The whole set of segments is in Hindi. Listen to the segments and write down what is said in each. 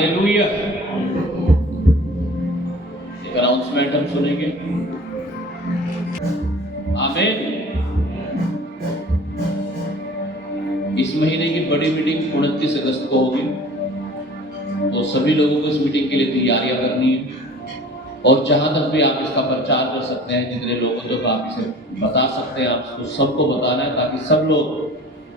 हालेलुया। एक अनाउंसमेंट हम सुनेंगे। आमीन। इस महीने की बड़ी मीटिंग 29 अगस्त को होगी, तो सभी लोगों को इस मीटिंग के लिए तैयारियां करनी है, और जहां तक भी आप इसका प्रचार कर सकते हैं, जितने लोगों तक आप इसे बता सकते हैं, आपको सबको बताना है, ताकि सब लोग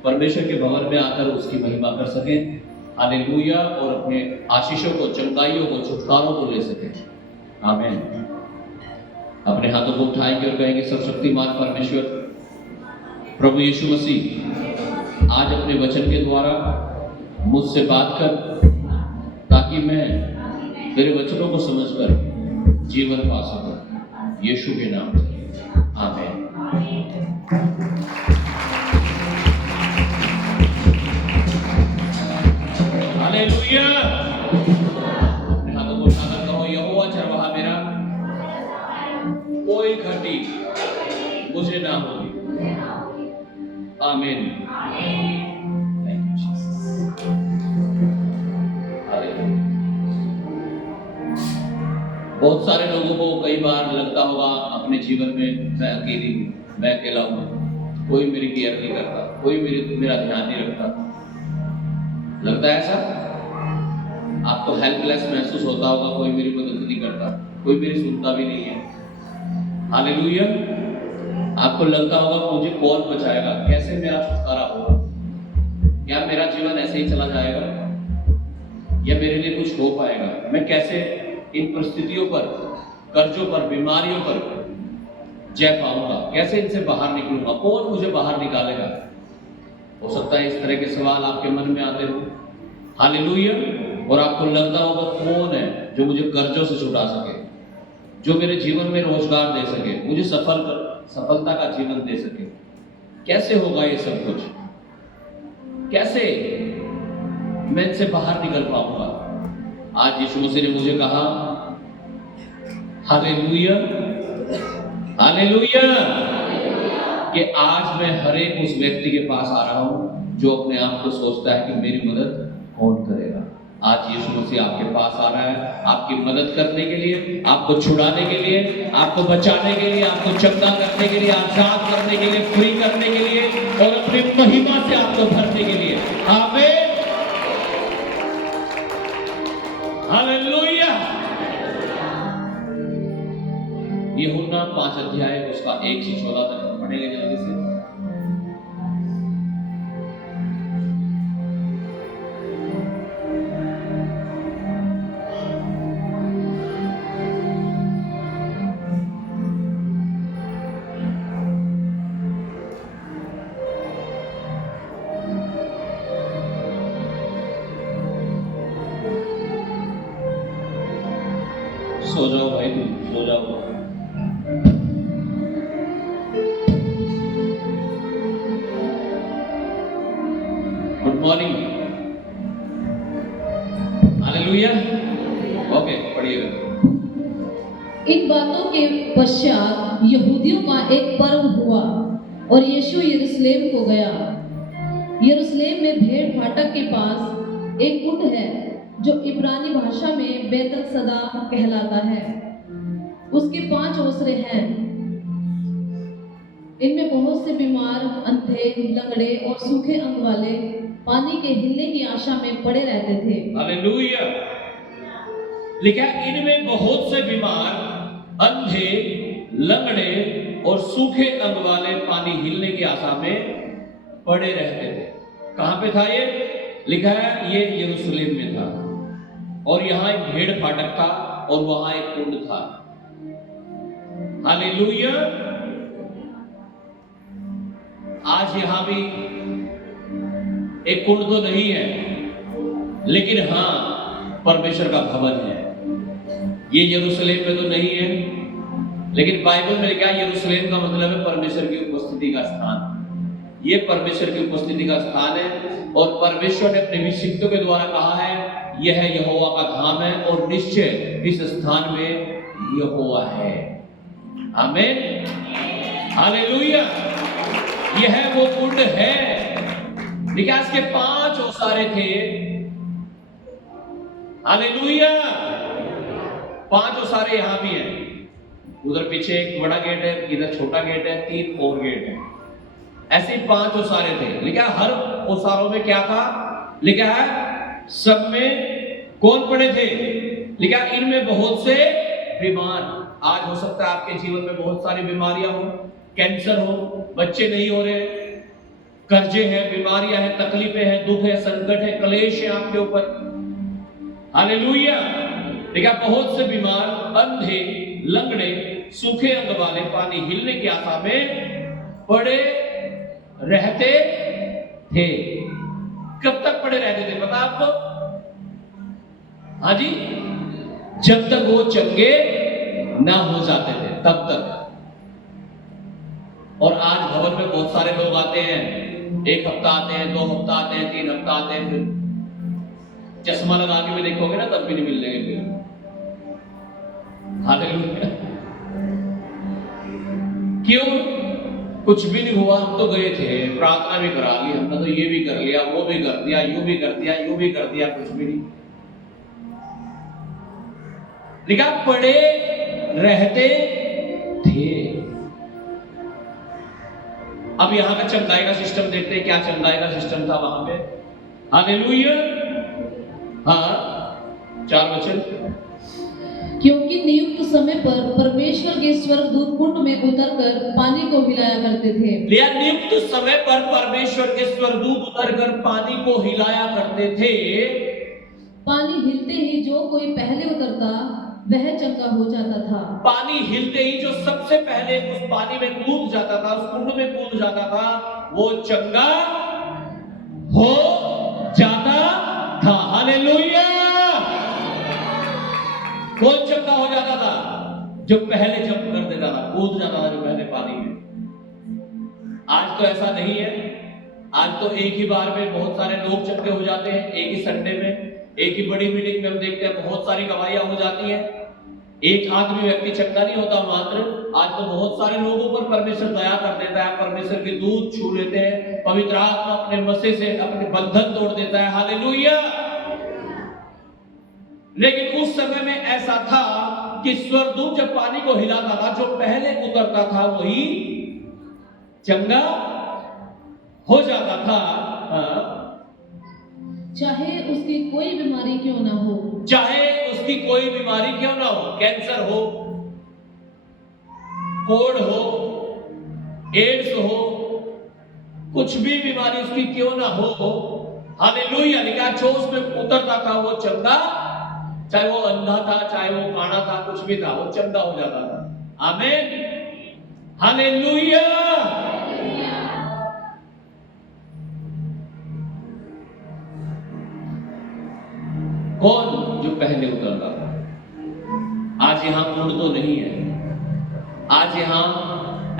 परमेश्वर के भवन में आकर उसकी महिमा कर सकें। हालेलुया। और अपने आशीषों को, चंगाइयों को, छुटकारों को ले सकें। आमीन। अपने हाथों को उठाएंगे और कहेंगे, सर्वशक्तिमान परमेश्वर प्रभु यीशु मसीह, आज अपने वचन के द्वारा मुझसे बात कर, ताकि मैं तेरे वचनों को समझकर जीवन पा सकूं, यीशु के नाम से। आमीन। हालेलुया। अपने हाथों को उठाकर कहो, यहोवा चरवाहा मेरा, कोई घटी मुझे ना होगी। आमीन। बहुत सारे लोगों को कई बार लगता होगा अपने जीवन में, मैं अकेली हूँ, मैं अकेला हूँ, कोई मेरी केयर नहीं करता, कोई मेरा ध्यान नहीं रखता। लगता है ऐसा? आपको हेल्पलेस महसूस होता होगा, कोई मेरी मदद नहीं करता, कोई मेरी सुनता भी नहीं है। हालेलुया। आपको लगता होगा मुझे कौन बचाएगा, कैसे मेरा छुटकारा होगा, क्या मेरा जीवन ऐसे ही चला जाएगा, या मेरे लिए कुछ हो पाएगा, मैं कैसे इन परिस्थितियों पर, कर्जों पर, बीमारियों पर जय पाऊंगा, कैसे इनसे बाहर निकलूंगा, कौन मुझे बाहर निकालेगा। हो सकता है इस तरह के सवाल आपके मन में आते हो। हालेलुया। और आपको लगता होगा कौन है जो मुझे कर्जों से छुड़ा सके, जो मेरे जीवन में रोजगार दे सके, मुझे सफलता का जीवन दे सके। कैसे होगा ये सब कुछ, कैसे मैं इनसे बाहर निकल पाऊंगा। आज यीशु मसीह ने मुझे कहा, हालेलुया, हालेलुया, कि आज मैं हर एक उस व्यक्ति के पास आ रहा हूं जो अपने आप को सोचता है कि मेरी मदद कौन करेगा। आज यीशु मसीह आपके पास आ रहा है, आपकी मदद करने के लिए, आपको छुड़ाने के लिए, आपको बचाने के लिए, आपको चंगा करने के लिए, आजाद करने के लिए, फ्री करने के लिए, और अपनी महिमा से आपको भरने के लिए। आमीन। हालेलुया। यूहन्ना 5 अध्याय उसका 1 से 14 तक पढ़ेंगे जल्दी से। सो जाओ भाई, तुम सो जाओ। Good morning. हालेलुया। ओके, पढ़िएगा। इन बातों के पश्चात यहूदियों का एक पर्व हुआ और यीशु यरूशलेम को गया। यरूशलेम में भेड़ फाटक के पास एक कुंड है जो इब्रानी भाषा में बेतसदा कहलाता है। उसके 5 ओसरे हैं। इनमें बहुत से बीमार, अंधे, लंगड़े और सूखे अंग वाले पानी के हिलने की आशा में पड़े रहते थे। हालेलुया। लिखा, इनमें बहुत से बीमार, अंधे, लंगड़े और सूखे अंग वाले पानी हिलने की आशा में पड़े रहते थे। कहां पे था ये? लिखा है ये यरूशलेम में था, और यहां एक भेड़ फाटक था और वहां एक कुंड था। हालेलुया। आज यहां भी एक कुंड तो नहीं है, लेकिन हां परमेश्वर का भवन है। ये यरूशलेम में तो नहीं है, लेकिन बाइबल में लिखा है यरूशलेम का मतलब है परमेश्वर की उपस्थिति का स्थान। ये परमेश्वर की उपस्थिति का स्थान है, और परमेश्वर ने अपने अभिषिक्तों के द्वारा कहा है यह यहोवा का धाम है, और निश्चय इस स्थान में यहोवा है। आमीन। हालेलुया। यह वो कुंड है। देखिए, इसके 5 ओसारे थे, हालेलुया। 5 ओसारे यहां भी हैं। उधर पीछे एक बड़ा गेट है, इधर छोटा गेट है, 3 और गेट है। ऐसे 5 ओसारे थे। लिखा हर ओसारों में क्या था? लिखा है सब में कौन पड़े थे? लिखा इनमें बहुत से बीमार। आज हो सकता है आपके जीवन में बहुत सारी बीमारियां हो, कैंसर हो, बच्चे नहीं हो रहे, कर्जे हैं, बीमारियां हैं, तकलीफें हैं, दुख है, संकट है, क्लेश है आपके ऊपर। हालेलुया। देखा बहुत से बीमार, अंधे, लंगड़े, सूखे अंग वाले पानी हिलने की आशा में पड़े रहते थे। कब तक पड़े रहते थे पता आपको? हाँ जी, जब तक वो चंगे ना हो जाते थे तब तक। और आज भवन में बहुत सारे लोग आते हैं, 1 हफ्ता आते हैं, 2 हफ्ता आते हैं, 3 हफ्ता आते हैं, फिर चश्मा लगा के भी देखोगे ना तब भी नहीं मिलने फिर। हालेलुया। क्यों? कुछ भी नहीं हुआ, हम तो गए थे, प्रार्थना भी करा ली, हमने तो ये भी कर लिया, वो भी कर दिया, यूं भी कर दिया, यूं भी कर दिया, कुछ भी नहीं। लिखा पड़े रहते थे। अब यहां का चंदाई का सिस्टम देखते हैं, क्या चंदाई का सिस्टम था वहां पे। हालेलुया। हाँ, 4 वचन। क्योंकि नियुक्त समय पर परमेश्वर के स्वर्गदूत कुंड में उतरकर पानी को हिलाया करते थे। लिया नियुक्त समय पर परमेश्वर के स्वर्गदूत उतरकर पानी को हिलाया करते थे। पानी हिलते ही जो कोई पहले उतरता वह चंगा हो जाता था। पानी हिलते ही जो सबसे पहले उस पानी में कूद जाता था, उस कुंड में कूद जाता था, वो चंगा हो जाता था। हालेलुया। कौन चंगा हो जाता था? जो पहले जंप कर देता था, कूद जाता था जो पहले पानी में। आज तो ऐसा नहीं है। आज तो एक ही बार में बहुत सारे लोग चंगे हो जाते हैं। एक ही संडे में, एक ही बड़ी मीटिंग में हम देखते हैं बहुत सारी गवाहियां हो जाती हैं। एक आदमी व्यक्ति चंगा नहीं होता मात्र। आज तो बहुत सारे लोगों पर परमेश्वर दया कर देता है, परमेश्वर के दूत छू लेते हैं, पवित्र आत्मा अपने मसे से अपने बंधन तोड़ देता है। हालेलुया। लेकिन उस समय में ऐसा था कि स्वर्गदूत जब पानी को हिलाता था, जो पहले उतरता था वही चंगा हो जाता था। चाहे उसकी कोई बीमारी क्यों ना हो, चाहे उसकी कोई बीमारी क्यों ना हो, कैंसर हो, कोढ़ हो, एड्स हो, कुछ भी बीमारी उसकी क्यों ना हो। हालेलुया। लिखा जो उसमें उतरता था वो चंगा, चाहे वो अंधा था, चाहे वो काना था, कुछ भी था, वो चंगा हो जाता था। आमीन। हालेलुया। कौन? जो पहले उतरता था। आज यहां कुंड तो नहीं है, आज यहां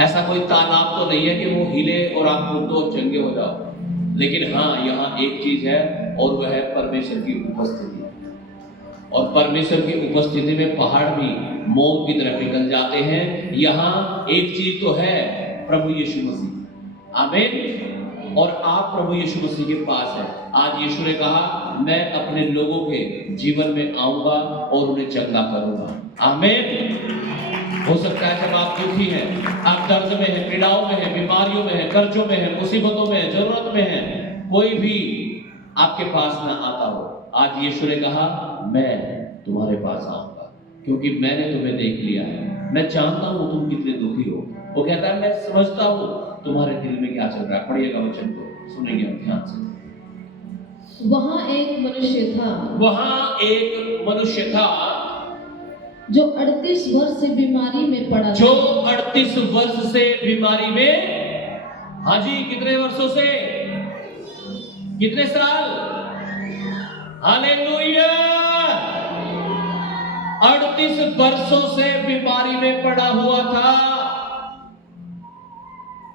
ऐसा कोई तालाब तो नहीं है कि वो हिले और आप कूदो और चंगे हो जाओ। लेकिन हाँ, यहां एक चीज है और वह है परमेश्वर की उपस्थिति। और परमेश्वर की उपस्थिति में पहाड़ भी मोम की तरह निकल जाते हैं। यहां एक चीज तो है, प्रभु यीशु मसीह। आमीन। और आप प्रभु यीशु मसीह के पास है। आज यीशु ने कहा मैं अपने लोगों के जीवन में आऊंगा और उन्हें चंगा करूंगा। आमीन। हो सकता है जब आप दुखी हैं, आप दर्द में हैं, पीड़ाओं में हैं, बीमारियों में हैं, कर्जों में हैं, मुसीबतों में हैं, जरूरत में हैं, कोई भी आपके पास ना आता हो, आज यीशु ने कहा मैं तुम्हारे पास आऊंगा क्योंकि मैंने तुम्हें देख लिया है। मैं जानता हूं तुम कितने दुखी हो। वो कहता है मैं समझता हूं तुम्हारे दिल में क्या चल रहा है। पढ़िएगा वचन को, सुनेंगे हम ध्यान से। वहां एक मनुष्य था, वहां एक मनुष्य था जो 38 वर्ष से बीमारी में पड़ा था। जो 38 वर्ष से बीमारी में, हाँ जी, कितने वर्षों से? कितने साल? हालेलुया। 38 वर्षों से बीमारी में पड़ा हुआ था।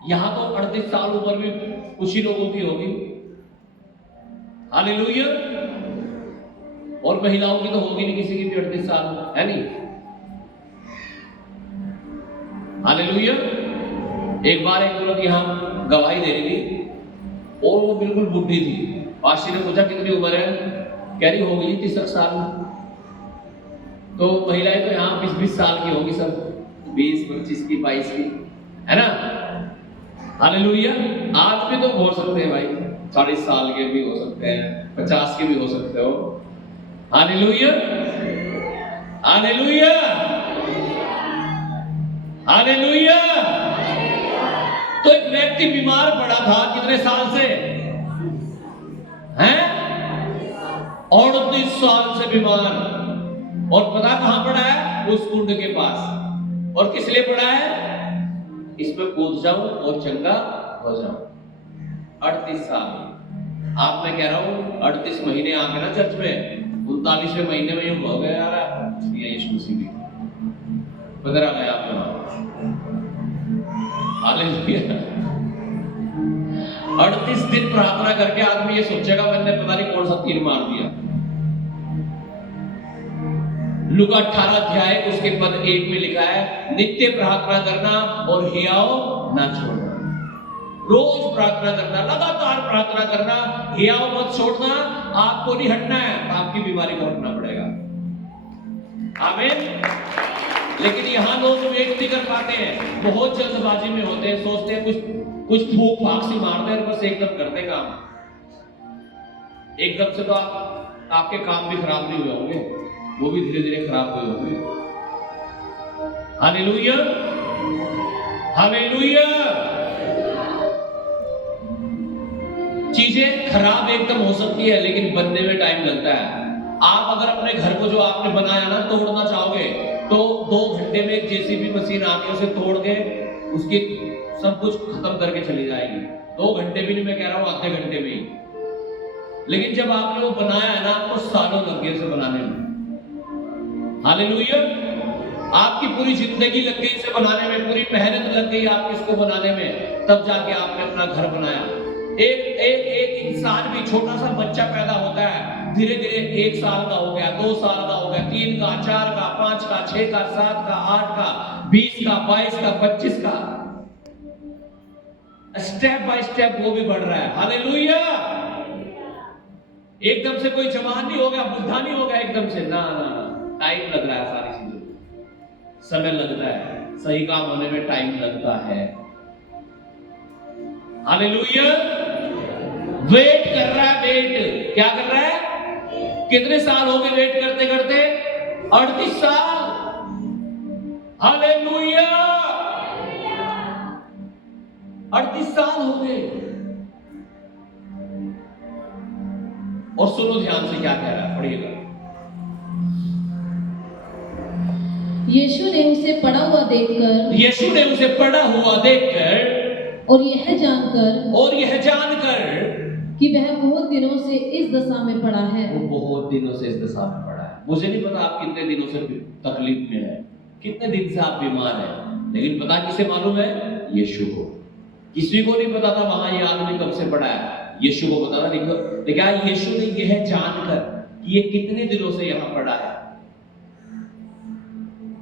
यहां तो 38 साल उम्र भी कुछ ही लोगों की होगी। हालेलुया। और महिलाओं की तो होगी नहीं, किसी की भी 38 साल है नहीं। हालेलुया। एक बार एक औरत यहां गवाही दे रही थी और वो बिल्कुल बुढ़ी थी। पास्टर ने पूछा कितनी उम्र है? कह रही होगी 30 साल में। तो महिलाएं तो यहाँ 20-20 साल की होगी सब, 20-25 की, 22 की, है ना। हालेलुया। आदमी तो हो सकते हैं भाई, 40 साल के भी हो सकते हैं, 50 के भी हो सकते हो। Hallelujah, hallelujah, hallelujah. तो एक व्यक्ति बीमार पड़ा था कितने साल से हैं? 38 साल से बीमार। और पता कहां पड़ा है? उस कुंड के पास। और किस लिए पड़ा है? इसमें कूद जाऊं और चंगा हो जाऊं। 38 साल। आप मैं कह रहा हूं 38 महीने आके ना चर्च में, 39वें महीने में यूं हो गया यार यीशु मसीह भी बदरा गया आप लोग। हालेलुया। 38 दिन प्रार्थना करके आदमी ये सोचेगा मैंने पता नहीं कौन सा तीर मार दिया। लूका 18 अध्याय उसके पद 1 में लिखा है, नित्य प्रार्थना करना और हियाव ना छोड़ना। रोज प्रार्थना करना, लगातार प्रार्थना करना, हियाव मत छोड़ना। आपको नहीं हटना है, आपकी बीमारी को हटना पड़ेगा। आमीन। लेकिन यहां लोग वेट नहीं कर पाते हैं, बहुत जल्दबाजी में होते हैं, सोचते हैं कुछ फूक फाक सी मारते हैं, बस एकदम करते काम। एकदम से तो आपके काम भी खराब नहीं हुए होंगे, वो भी धीरे धीरे खराब हुए होंगे। Hallelujah, hallelujah. चीजें खराब एकदम हो सकती है, लेकिन बनने में टाइम लगता है। आप अगर अपने घर को जो आपने बनाया ना तोड़ना चाहोगे तो 2 घंटे में एक जेसीबी मशीन आके उसे तोड़ के उसकी सब कुछ खत्म करके चली जाएगी। 2 घंटे भी नहीं, मैं कह रहा हूं आधे घंटे में ही। लेकिन जब आपने वो बनाया है ना, आपको सालों लग गए उसे बनाने में। हालेलुया। आपकी पूरी जिंदगी लग गई इसे बनाने में, पूरी मेहनत लग गई आपकी इसको बनाने में, तब जाके आपने अपना घर बनाया। एक इंसान भी, छोटा सा बच्चा पैदा होता है, धीरे धीरे 1 साल का हो गया, 2 साल का हो गया, 3 का, 4 का, 5 का, 6 का, 7 का, 8 का, 20 का, 22 का, 25 का, स्टेप बाय स्टेप वो भी बढ़ रहा है। हालेलुया। एकदम से कोई जवान नहीं हो गया, बुढ़ा नहीं हो गया एकदम से, ना ना ना, टाइम लग रहा है, सारी चीजों समय लगता है, सही काम होने में टाइम लगता है। हालेलुया। वेट कर रहा है, वेट क्या कर रहा है? कितने साल हो गए वेट करते करते? 38 साल। हालेलुया। 38 साल हो गए। और सुनो ध्यान से क्या कह रहा है, पढ़िएगा। यीशु ने उसे पड़ा हुआ देखकर, यीशु ने उसे पड़ा हुआ देखकर और यह जानकर कि वह बहुत दिनों से इस दशा में पड़ा है। वो बहुत दिनों से इस दशा में पड़ा है। मुझे नहीं पता आप कितने दिनों से तकलीफ में है, कितने दिन से आप बीमार हैं, लेकिन पता किसे मालूम है? यीशु को। किसी को नहीं पता था वहां ये आदमी कब से पड़ा है, यीशु को पता था। लेकिन यीशु ने यह जानकर कि ये कितने दिनों से यहां पड़ा है,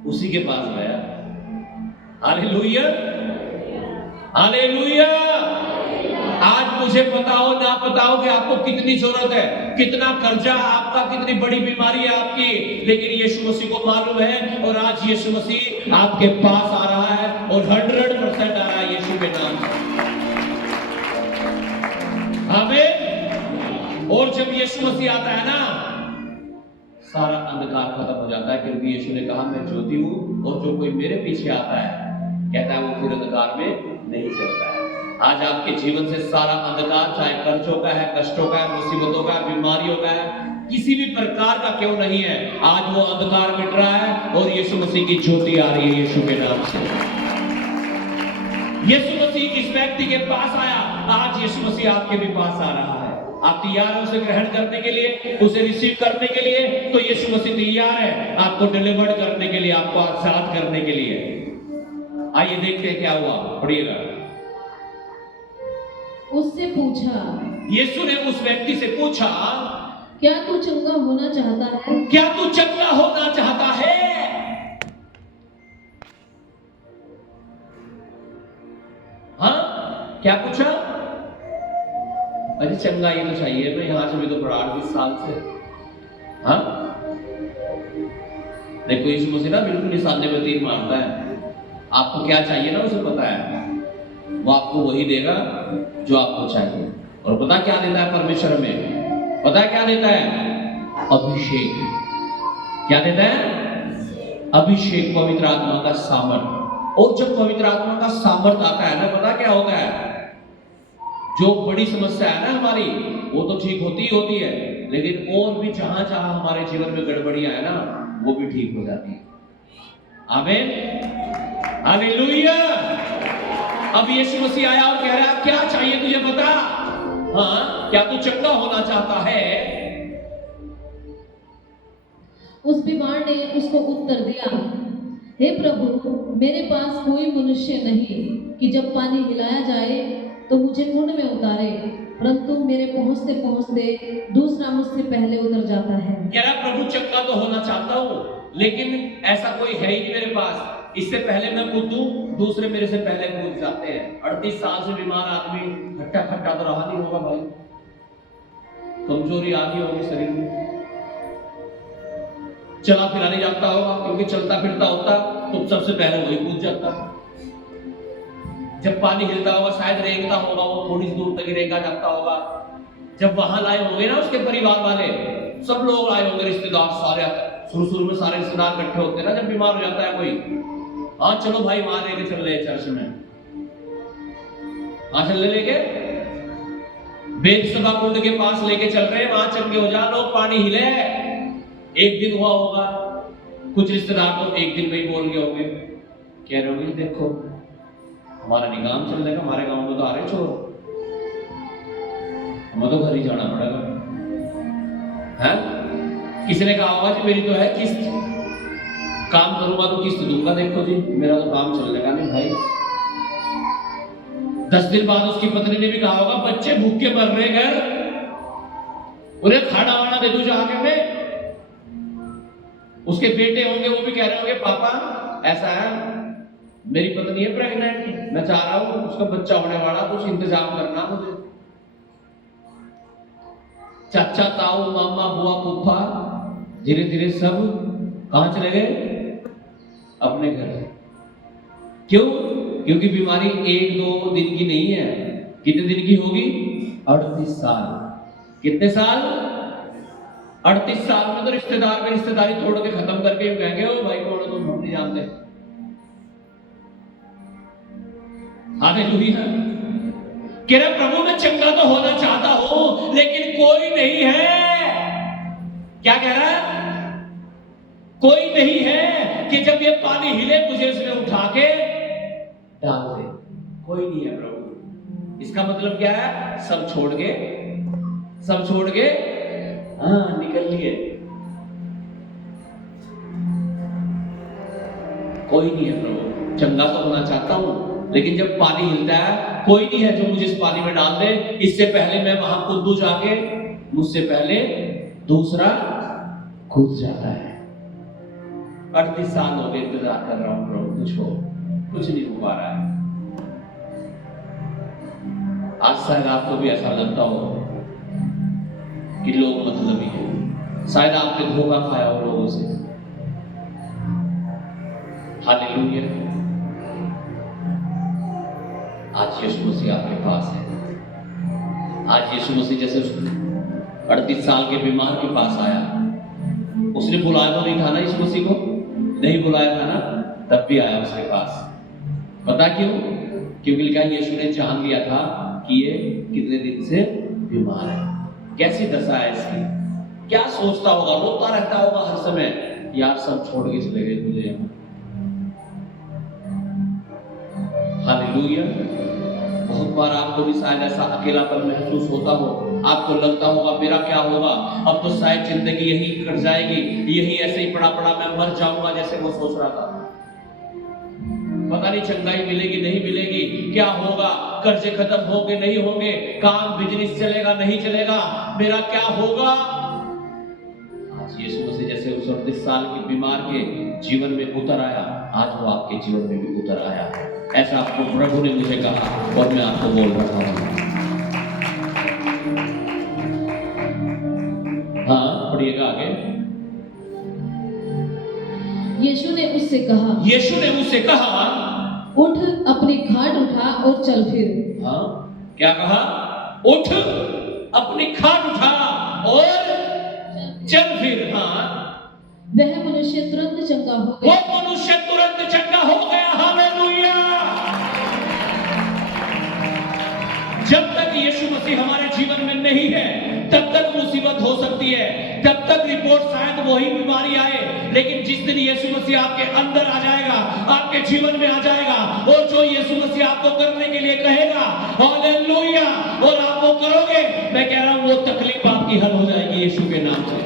उसी के पास गया। Hallelujah, hallelujah. आज मुझे पता हो ना पता हो कि आपको कितनी जरूरत है, कितना कर्जा आपका, कितनी बड़ी बीमारी है आपकी, लेकिन यीशु मसीह को मालूम है। और आज यीशु मसीह आपके पास आ रहा है, और 100% आ रहा है यीशु के नाम से। आमीन। और जब यीशु मसीह आता है ना, सारा अंधकार खत्म हो जाता है, क्योंकि यीशु ने कहा मैं ज्योति हूं, और जो कोई मेरे पीछे आता है, कहता है वो फिर अंधकार में नहीं चलता है। आज आपके जीवन से सारा अंधकार, चाहे कर्जों का है, कष्टों का है, मुसीबतों का है, बीमारियों का है, किसी भी प्रकार का क्यों नहीं है, आज वो अंधकार मिट रहा है, और यीशु मसीह की ज्योति आ रही है यीशु के नाम से। यीशु मसीह इस व्यक्ति के पास आया, आज यीशु मसीह आपके भी पास आ रहा है। आप तैयार हैं उसे ग्रहण करने के लिए, उसे रिसीव करने के लिए? तो यीशु मसीह तैयार है आपको डिलीवर करने के लिए, आपको आजाद करने के लिए। आइए देखते हैं क्या हुआ, पढ़िएगा। उससे पूछा, यीशु ने उस व्यक्ति से पूछा, क्या तू चंगा होना चाहता है? क्या तू चंगा होना चाहता है? हाँ, क्या पूछा? अरे चंगा ये तो चाहिए, मैं यहां से भी तो पड़ा 38 साल से, हाँ, देखो यीशु मसीह ना बिल्कुल निशाने पे तीर मारता है। आपको क्या चाहिए ना उसे पता है, वो आपको वही देगा जो आपको चाहिए। और पता क्या देता है परमेश्वर में? पता क्या देता है? अभिषेक। क्या देता है? अभिषेक, पवित्र आत्मा का सामर्थ। और जब पवित्र आत्मा का सामर्थ आता है ना, पता क्या होता है? जो बड़ी समस्या है ना हमारी, वो तो ठीक होती ही होती है, लेकिन और भी जहां जहां हमारे जीवन में गड़बड़ियां है ना, वो भी ठीक हो जाती है। आमीन, हालेलुया। अब यीशु मसीह आया और कह रहा है क्या चाहिए तुझे बता। हाँ, क्या तू चंगा होना चाहता है? उस बीमार ने उसको उत्तर दिया, हे प्रभु, मेरे पास कोई मनुष्य नहीं कि जब पानी हिलाया जाए तो मुझे कुंड में उतारे, परंतु मेरे पहुंचते पहुंचते दूसरा मुझसे पहले उतर जाता है। कह रहा प्रभु चंगा तो होना चाहता हूँ, लेकिन ऐसा कोई है ही नहीं मेरे पास। इससे पहले मैं कूदूं, दूसरे मेरे से पहले कूद जाते हैं। 38 साल से बीमार आदमी खट्टा खट्टा तो रहा नहीं होगा भाई, कमजोरी आ गई होगी शरीर में, चला फिरा नहीं जाता होगा, क्योंकि चलता फिरता होता तो सबसे पहले वही कूद जाता। जब पानी हिलता होगा शायद रेंगता होगा, वो थोड़ी दूर तक ही रेंगा जाता होगा। जब वहां लाए होंगे ना उसके परिवार वाले, सब लोग आए होंगे, रिश्तेदार सारे, शुरू में सारे रिश्तेदार इकट्ठे होते हैं ना जब बीमार हो जाता है कोई। हाँ चलो भाई वहां लेके चल रहे चर्च में, हाँ चल लेके बेतसबा कुंड के पास लेके चल रहे हैं, वहां चंगे हो जा लोग, पानी हिले। एक दिन हुआ होगा, कुछ रिश्तेदार तो एक दिन में ही बोल गए होंगे, कह रहे होंगे देखो हमारा निगाम चल जाएगा, हमारे गांव में तो आ रहे चोर, हमें तो घर ही जाना पड़ेगा। है किसी ने कहा होगा जी मेरी तो है किस्त, काम करूंगा तो किस्त दूंगा, देखो जी मेरा तो काम चल जाएगा। नहीं भाई, 10 दिन बाद उसकी पत्नी ने भी कहा होगा बच्चे भूखे मर रहे घर, उन्हें खाना वाना दे दूं जाके मैं। उसके बेटे होंगे, वो भी कह रहे होंगे पापा ऐसा है, मेरी पत्नी है प्रेग्नेंट, मैं चाह रहा हूं उसका बच्चा होने वाला, कुछ इंतजाम करना मुझे। चाचा ताऊ मामा बुआ फूफा धीरे धीरे सब कहां चले गए? अपने घर। क्यों? क्योंकि बीमारी 1-2 दिन की नहीं है। कितने दिन की होगी? 38 साल। कितने साल? 38 साल में तो रिश्तेदार में रिश्तेदारी तोड़ के खत्म करके कहेंगे ओ भाई कौन है तुम, हम नहीं जानते। हालेलुया। कह रहा प्रभु मैं चंगा तो होना चाहता हूं, लेकिन कोई नहीं है। क्या कह रहा है? कोई नहीं है कि जब ये पानी हिले मुझे इसमें उठा के डाल दे। कोई नहीं है प्रभु। इसका मतलब क्या है? सब छोड़ के हाँ निकल लिए। कोई नहीं है प्रभु, चंगा तो होना चाहता हूं, लेकिन जब पानी हिलता है कोई नहीं है जो मुझे इस पानी में डाल दे, इससे पहले मैं वहां कूदूं जाके, मुझसे पहले दूसरा कूद जाता है। 38 साल हो गए इंतजार कर रहा हूं प्रभु, कुछ नहीं हो पा रहा है। आज शायद आपको भी ऐसा लगता हो कि लोग मतलबी हैं, शायद आपने धोखा खाया हो लोगों से। हालेलुया। आज यीशु मसीह आपके पास है। आज यीशु मसीह जैसे 38 साल के बीमार के पास आया, उसने बुलाया तो नहीं था ना यीशु मसीह को, नहीं बुलाया था ना, तब भी आया उसके पास। पता क्यों? क्योंकि लिखा यीशु ने जान लिया था कि ये कितने दिन से बीमार है, कैसी दशा है इसकी, क्या सोचता होगा, रोता रहता होगा हर समय, यार सब छोड़ के चले गए मुझे यहाँ। हालेलुया। बहुत बार आपको भी शायद ऐसा अकेलापन महसूस होता हो, आपको लगता होगा मेरा क्या होगा, अब तो शायद जिंदगी यही कट जाएगी, यही ऐसे ही पड़ा पड़ा मैं मर जाऊंगा, जैसे वो सोच रहा था। पता नहीं चंगाई मिलेगी नहीं मिलेगी, क्या होगा, कर्जे खत्म होंगे नहीं होंगे, काम बिजनेस चलेगा नहीं चलेगा, मेरा क्या होगा। आज यीशु मसीह जैसे उस 38 साल के बीमार के जीवन में उतर आया, आज वो आपके जीवन में भी उतर आया है। ऐसा आपको प्रभु ने मुझे कहा और मैं आपको बोल रहा हूं। हाँ, पढ़िएगा आगे। यीशु ने उससे कहा, यीशु ने उससे कहा, उठ, अपनी खाट उठा और चल फिर। हाँ, क्या कहा? उठ, अपनी खाट उठा और चल फिर। हाँ, वह मनुष्य तुरंत चंगा हो वो गया। मनुष्य तुरंत चंगा हो गया। हालेलुया। जब तक यीशु मसीह हमारे जीवन में नहीं है तब तक मुसीबत हो सकती है, तब तक रिपोर्ट शायद वही बीमारी आए, लेकिन जिस दिन यीशु मसीह आपके अंदर आ जाएगा, आपके जीवन में आ जाएगा, और जो यीशु मसीह आपको करने के लिए कहेगा, हालेलुया, और आप वो करोगे, मैं कह रहा हूं वो तकलीफ आपकी हल हो जाएगी यीशु के नाम से।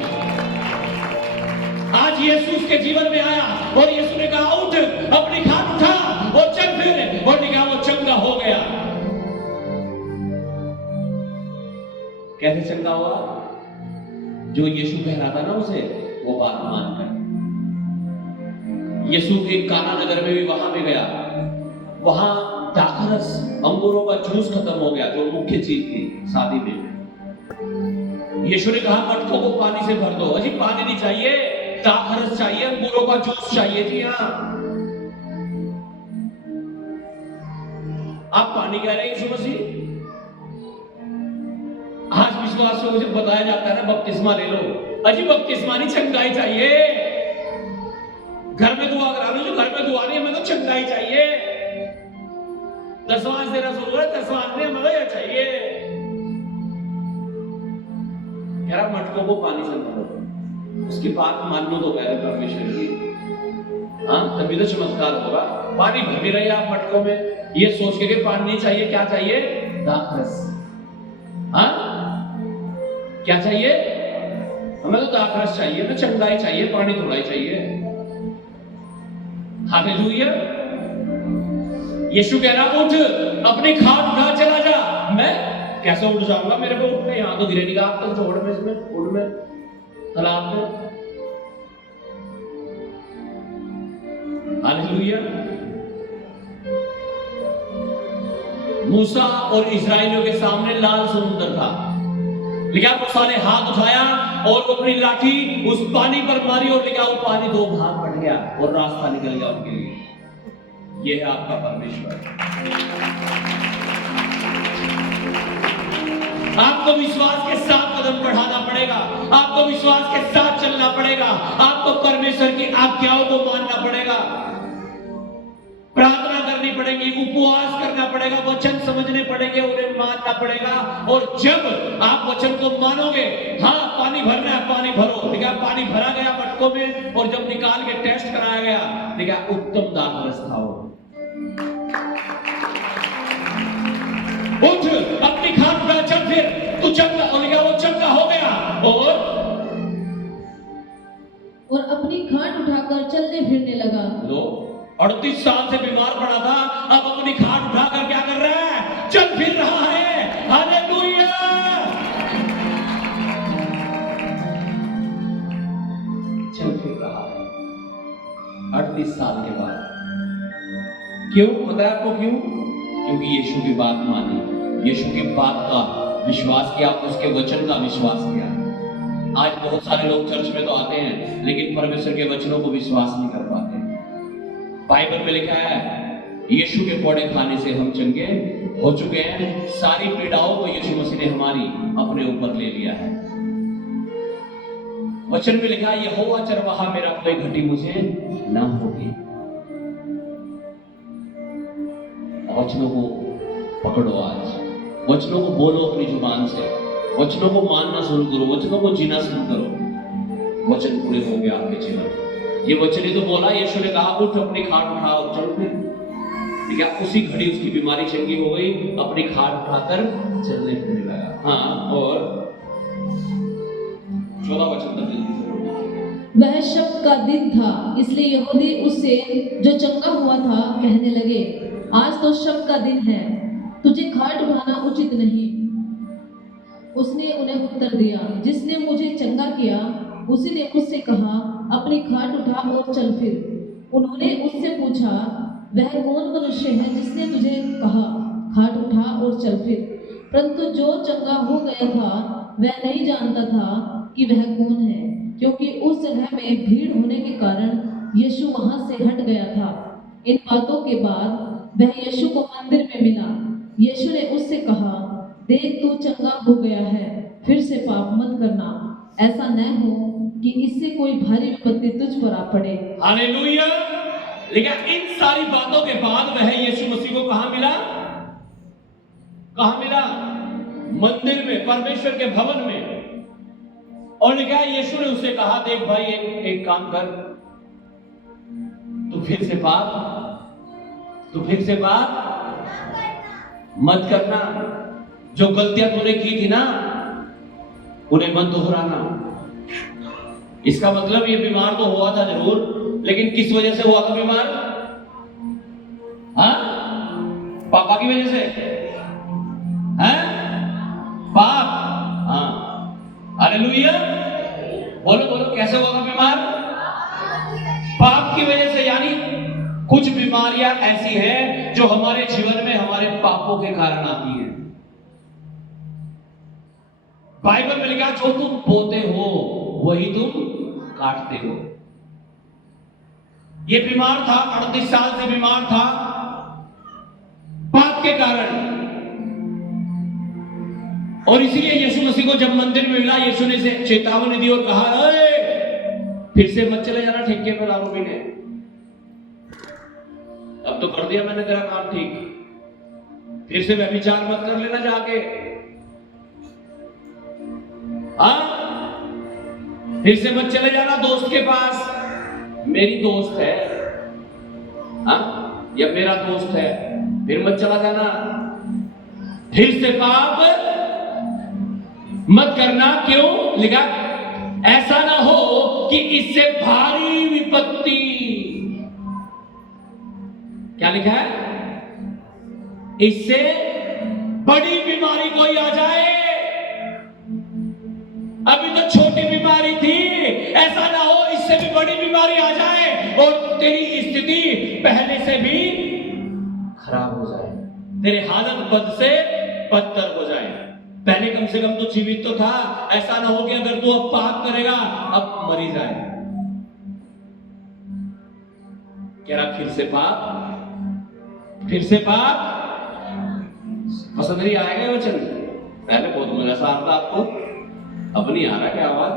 आज यीशु उसके जीवन में आया और यीशु ने कहा, उठ, अपनी खाट उठा और चल फिर, और निकाह वो चंगा हो गया। कैसे चंगा हुआ? जो यीशु कह रहा था ना उसे, वो बात मानकर। यीशु एक काना नगर में भी वहां पे गया, वहां दाखरस, अंगूरों का जूस खत्म हो गया, जो मुख्य चीज थी शादी में। यीशु ने कहा, मटकों को पानी से भर दो। अजी पानी नहीं चाहिए, दाखरस चाहिए, अंगूरों का जूस चाहिए। जी हाँ, आप पानी कह रहे हैं यीशु मसीह? आज विश्वासियों को जब बताया जाता है ना, बपतिस्मा ले लो। अजी बपतिस्मा नहीं, चंगाई चाहिए। घर में दुआ करा लो, जो घर में दुआ नहीं है, हमें तो चंगाई चाहिए। दसवां तेरा सुन रहा, दसवां ने हमें यह चाहिए। कह रहा मटकों को पानी से भरो, उसकी बात मान लो तो पहले परमेश्वर की। हाँ, तभी तो चमत्कार होगा। पानी भर भी रहे आप मटकों में, ये सोच के कि पानी नहीं चाहिए, क्या चाहिए? दाखरस। हाँ, क्या चाहिए? हमें तो दाखरस चाहिए, हमें चंगाई चाहिए, पानी थोड़ा ही चाहिए। हालेलुया। यीशु कह रहा, उठ, अपनी खाट उठा, चला जा। मैं कैसे उठ जाऊंगा? मेरे को उठने यहां तो गिरे निकाह तक छोड़ में, इसमें उठ में, तालाब में। हालेलुया। मूसा और इस्राएलियों के सामने लाल समुद्र था, लेकिन मूसा ने हाथ उठाया और वो अपनी लाठी उस पानी पर मारी और लिखा वो पानी दो भाग बढ़ गया और रास्ता निकल गया उनके लिए। ये है आपका परमेश्वर। आपको विश्वास के साथ कदम बढ़ाना पड़ेगा, आपको विश्वास के साथ चलना पड़ेगा, आपको परमेश्वर की आज्ञाओं को मानना पड़ेगा, प्रार्थना करनी पड़ेगी, उपवास करना पड़ेगा, वचन समझने पड़ेंगे, उन्हें मानना पड़ेगा। और जब आप वचन को मानोगे, हाँ पानी भरना है, पानी भरो। देखा, पानी भरा गया मटकों में, और जब निकाल के टेस्ट कराया गया, देखा उत्तम दाखरस था वो। उठ, अपनी खाट उठा, चल फिर, तू चंगा हो गया, वो चंगा हो गया। और अपनी खाट उठाकर चलने फिरने लगा। 38 साल से बीमार पड़ा था, अब अपनी खाट उठाकर क्या कर रहा है? चल फिर रहा है। हालेलुया। चल फिर रहा है 38 साल के बाद। क्यों? पता है आपको क्यों? क्योंकि यीशु की बात मानी, यीशु की बात का विश्वास किया, उसके वचन का विश्वास किया। आज बहुत सारे लोग चर्च में तो आते हैं, लेकिन परमेश्वर के वचनों को विश्वास नहीं कर पाते। बाइबल में लिखा है, यीशु के कोड़े खाने से हम चंगे हो चुके हैं। सारी पीड़ाओं को यीशु मसीह ने हमारी अपने ऊपर ले लिया है। वचन में लिखा है, यहोवा चरवाहा मेरा, कोई घटी मुझे ना होगी। वचनों को पकड़ो, आज वचनों को बोलो अपनी जुबान से, वचनों को मानना शुरू करो, वचनों को जीना शुरू करो। वचन पूरे हो गए आपके जीवन में। ये वचन ही तो बोला, यीशु ने कहा, उठ, अपनी खाट उठाओ, चल फिर। ठीक है, उसी घड़ी उसकी बीमारी चंगी हो गई, अपनी खाट उठाकर चलने फिरने लगा। हाँ, और 14 वचन तक जल्दी से पढ़ो। वह शब्द का दिन था, इसलिए यहूदी उससे जो चंगा हुआ था कहने लगे, आज तो शब्द का दिन है, तुझे खाट उठाना उचित नहीं। उसने उन्हें उत्तर दिया, जिसने मुझे चंगा किया उसी ने उससे कहा, अपनी खाट उठा और चल फिर। उन्होंने उससे पूछा, वह कौन मनुष्य है जिसने तुझे कहा, खाट उठा और चल फिर? परंतु जो चंगा हो गया था वह नहीं जानता था कि वह कौन है, क्योंकि उस जगह में भीड़ होने के कारण यीशु वहां से हट गया था। इन बातों के बाद वह यीशु को मंदिर में मिला। यीशु ने उससे कहा, देख तू चंगा हो गया है, फिर से पाप मत करना, ऐसा न हो कि इससे कोई भारी विपत्ति तुझ पर आ पड़े। हालेलुया। लेकिन इन सारी बातों के बाद वह यीशु मसीह को कहां मिला? कहां मिला? मंदिर में, परमेश्वर के भवन में। और लिखा है यीशु ने उसे कहा, देख भाई एक काम कर, तू फिर से पाप मत करना। जो गलतियां तूने की थी ना, उन्हें मत दोहराना। इसका मतलब ये बीमार तो हुआ था जरूर, लेकिन किस वजह से हुआ था बीमार? हाँ, पापा की वजह से है? पाप। हाँ, हालेलुया। बोलो बोलो, कैसे हुआ था बीमार? पाप की वजह से। यानी कुछ बीमारियां ऐसी हैं जो हमारे जीवन में हमारे पापों के कारण आती हैं। बाइबल में लिखा, जो तुम बोते हो वही तुम काटते हो। ये बीमार था, 38 साल से बीमार था पाप के कारण। और इसलिए यीशु मसीह को जब मंदिर में मिला, यीशु ने से चेतावनी दी और कहा, अरे फिर से मत चले जाना ठेके पे दारू पीने। अब तो कर दिया मैंने तेरा काम ठीक, फिर से व्यभिचार मत कर लेना जाके। हाँ, फिर से मत चले जाना दोस्त के पास। मेरी दोस्त है, हाँ, या मेरा दोस्त है, फिर मत चला जाना। फिर से पाप मत करना। क्यों? लिखा, ऐसा ना हो कि इससे भारी विपत्ति। क्या लिखा है? इससे बड़ी बीमारी कोई आ जाए। अभी तो छोटी बीमारी थी, ऐसा ना हो इससे भी बड़ी बीमारी आ जाए और तेरी स्थिति पहले से भी खराब हो जाए, तेरी हालत बद से बदतर हो जाए। पहले कम से कम तो जीवित तो था, ऐसा ना हो कि अगर तू अब पाप करेगा अब मरी जाए। कह रहा फिर से पाप, फिर से पाप। पसंद नहीं आएगा ये वचन? पहले बहुत मजा सा आता आपको, अब नहीं आ रहा क्या आवाज?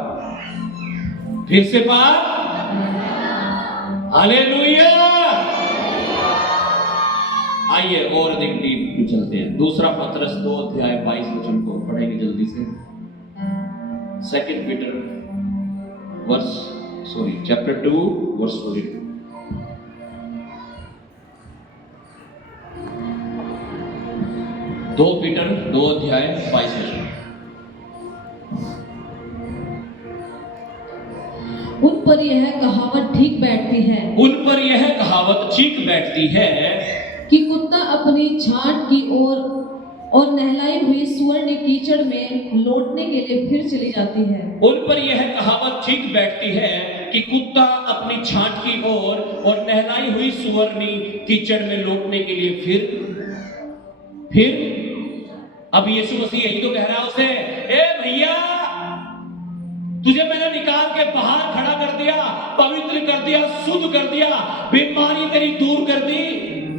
फिर से पाप। हालेलुया। आइए और अधिक डीप में चलते हैं। दूसरा पतरस 2 अध्याय 22 वचन को पढ़ेंगे जल्दी से। Second Peter chapter 2 verse 42। दो पीटर 2 अध्याय 22 वचन। उन पर यह कहावत ठीक बैठती है, उन पर यह कहावत ठीक बैठती है कि कुत्ता अपनी छांट की ओर और नहलाई हुई सुअरनी कीचड़ में लौटने के लिए फिर चली जाती है। उन पर यह कहावत ठीक बैठती है कि कुत्ता अपनी छांट की ओर और नहलाई हुई सुअरनी कीचड़ में लौटने के लिए फिर अब यीशु मसीह यही तो कह रहा है उसे, ए भैया, तुझे मैंने निकाल के बाहर खड़ा कर दिया, पवित्र कर दिया, शुद्ध कर दिया, बीमारी तेरी दूर कर दी।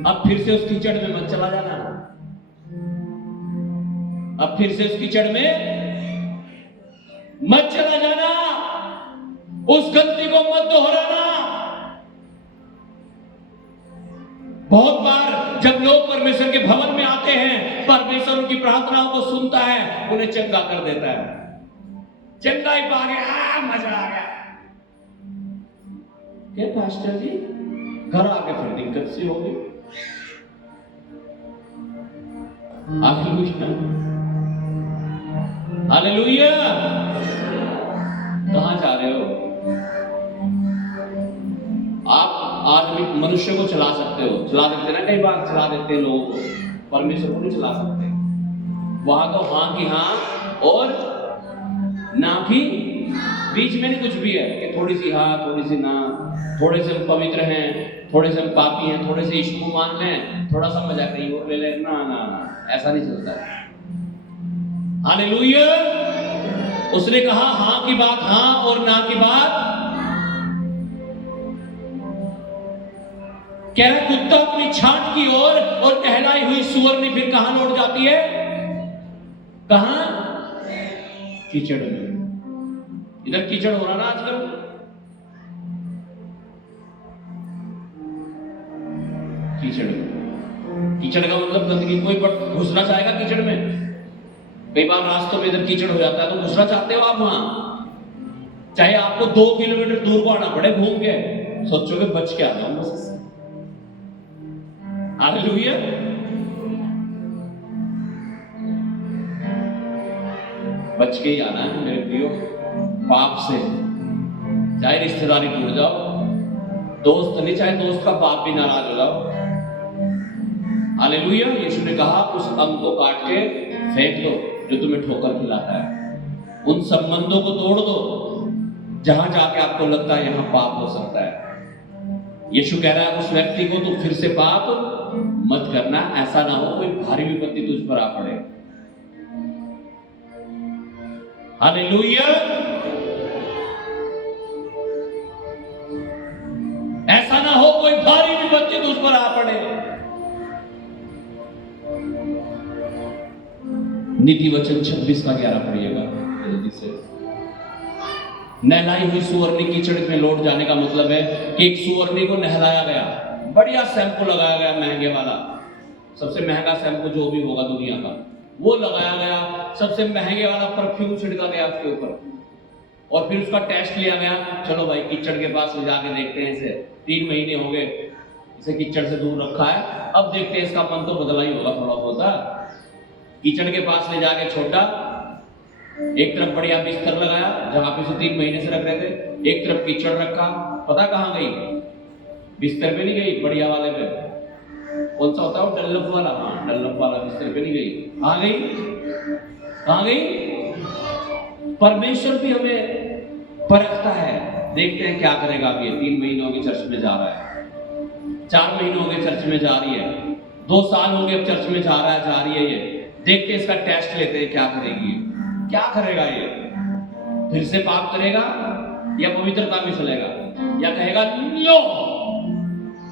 अब फिर से उस कीचड़ में मत चला जाना। अब फिर से उस कीचड़ में मत चला जाना। उस गलती को मत दोहराना। बहुत बार जब लोग परमेश्वर के भवन में आते हैं, परमेश्वर उनकी प्रार्थनाओं को सुनता है, उन्हें चंगा कर देता है। चंगा ही पा गया, मजा आ गया। क्या पास्टर जी, घर आके फिर दिक्कत सी होगी। Hallelujah, hallelujah. कहां जा रहे हो आप? आज भी मनुष्य को चला सकते हो, चला देते ना, कई बार चला देते हैं लोगों को, परमेश्वर को नहीं चला सकते। वहां तो हां की हां और ना की बीच में नहीं कुछ भी है कि थोड़ी सी हाँ थोड़ी सी ना, थोड़े से हम पवित्र हैं, थोड़े से हम पापी हैं, थोड़े से यीशु को मान लें, थोड़ा सा मजा कहीं और ले लें। ना ना ना, ऐसा नहीं चलता है। हालेलुया। उसने कहा हां की बात हां और ना की बात। कह रहा कुत्ता अपनी छांट की ओर और नहलाई हुई सुअरनी फिर कहां लौट जाती है? कहां? कीचड़ में। इधर कीचड़ हो रहा ना आजकल। कीचड़, कीचड़ का मतलब गंदगी। कोई घुसना चाहेगा कीचड़ में? कई बार रास्तों में इधर कीचड़ हो जाता है तो घुसना चाहते हो आप वहां? चाहे आपको 2 किलोमीटर दूर को आना पड़े घूम के, सोचोगे बच के आ जाऊं बस इससे। हालेलुया। बच के ही आना है मेरे प्रियो पाप से। चाहे रिश्तेदारी टूट जाओ, दोस्त नहीं, चाहे दोस्त का बाप भी नाराज हो जाओ। हालेलुया। यीशु ने कहा उस अंग को काट के फेंक दो जो तुम्हें ठोकर खिलाता है। उन संबंधों को तोड़ दो जहां जाके आपको लगता है यहां पाप हो सकता है। यीशु कह रहा है उस व्यक्ति को तो फिर से पाप मत करना, ऐसा ना हो कोई भारी विपत्ति तुझ पर आ पड़े। हालेलुया। ऐसा ना हो कोई भारी विपत्ति तुझ पर आ पड़े। नीति वचन 26 का 11 पढ़िएगा जल्दी से। नहलाई हुई सुअरनी कीचड़ में लौट जाने का मतलब है कि एक सुअरनी को नहलाया गया, बढ़िया शैम्पू लगाया गया, महंगे वाला, सबसे महंगा शैम्पू जो भी होगा दुनिया का वो लगाया गया, सबसे महंगे वाला परफ्यूम छिड़का गया उसके ऊपर, और फिर उसका टेस्ट लिया गया। चलो भाई कीचड़ के पास ले जाके देखते हैं इसे, 3 महीने हो गए इसे कीचड़ से दूर रखा है, अब देखते हैं इसका मन तो बदला ही होगा थोड़ा बहुत। कीचड़ के पास ले जाके छोटा, एक तरफ बढ़िया बिस्तर लगाया जहां पे उसे 3 महीने से रख रहे थे, एक तरफ कीचड़ रखा। पता कहां गई? बिस्तर पे नहीं गई, बढ़िया वाले पे। कौन सा होता है वो? डल्लप वाला। हाँ, डल्लप वाला बिस्तर पे नहीं गई। कहां गई? कहां गई? परमेश्वर भी हमें परखता है, देखते हैं क्या करेगा। अब ये 3 महीनों के चर्च में जा रहा है, 4 महीनों के चर्च में जा रही है, 2 साल हो गए अब चर्च में जा रहा है, जा रही है ये, देखते हैं इसका टेस्ट लेते हैं क्या करेगी, क्या करेगा ये। फिर से पाप करेगा या पवित्रता में चलेगा या कहेगा नो।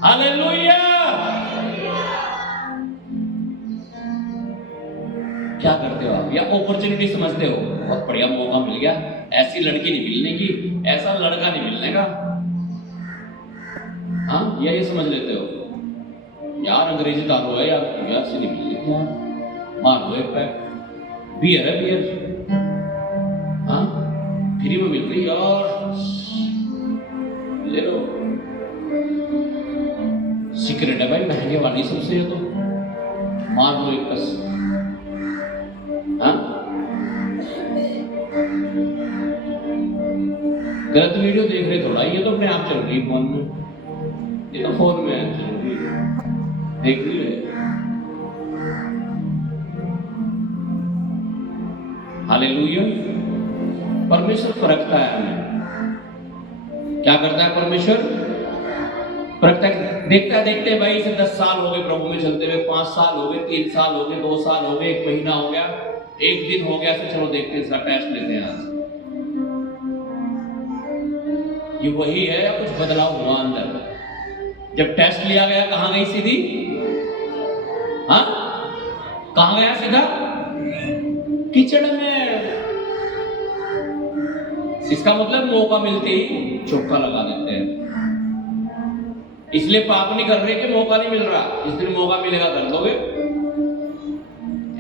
हालेलुया। क्या करते हो आप? या अपॉर्चुनिटी समझते हो, बहुत बढ़िया मौका मिल गया, ऐसी लड़की नहीं मिलने की, ऐसा लड़का नहीं मिलने का। हाँ, ये समझ लेते हो यार, अंग्रेजी दारू है यार, से नहीं मिलने की यार, मार लो एक पैक, बियर है बियर, हाँ फ्री में मिल रही यार, ले लो। सिगरेट है भाई महंगे वाली सबसे, तो मार लो एक कस। हाँ, गलत वीडियो देख रहे थोड़ा, ये तो अपने आप चल रही फोन में, ये तो फोन में चल रही, देख भी रहे। हालेलुया। परमेश्वर परखता है हमें। क्या करता है परमेश्वर? परखता है, देखता है, देखते हैं भाई इसे 10 साल हो गए प्रभु में चलते हुए, 5 साल हो गए, 3 साल हो गए, 2 साल हो गए, 1 महीना हो गया, 1 दिन हो गया, तो चलो देखते हैं इसका टेस्ट लेते हैं आज। ये वही है या कुछ बदलाव हुआ अंदर? जब टेस्ट लिया गया कहां गई सीधी? हाँ, कहां गया सीधा? कीचड़ में। इसका मतलब मौका मिलते ही चौका लगा देते हैं। इसलिए पाप नहीं कर रहे कि मौका नहीं मिल रहा, जिस दिन मौका मिलेगा कर दोगे।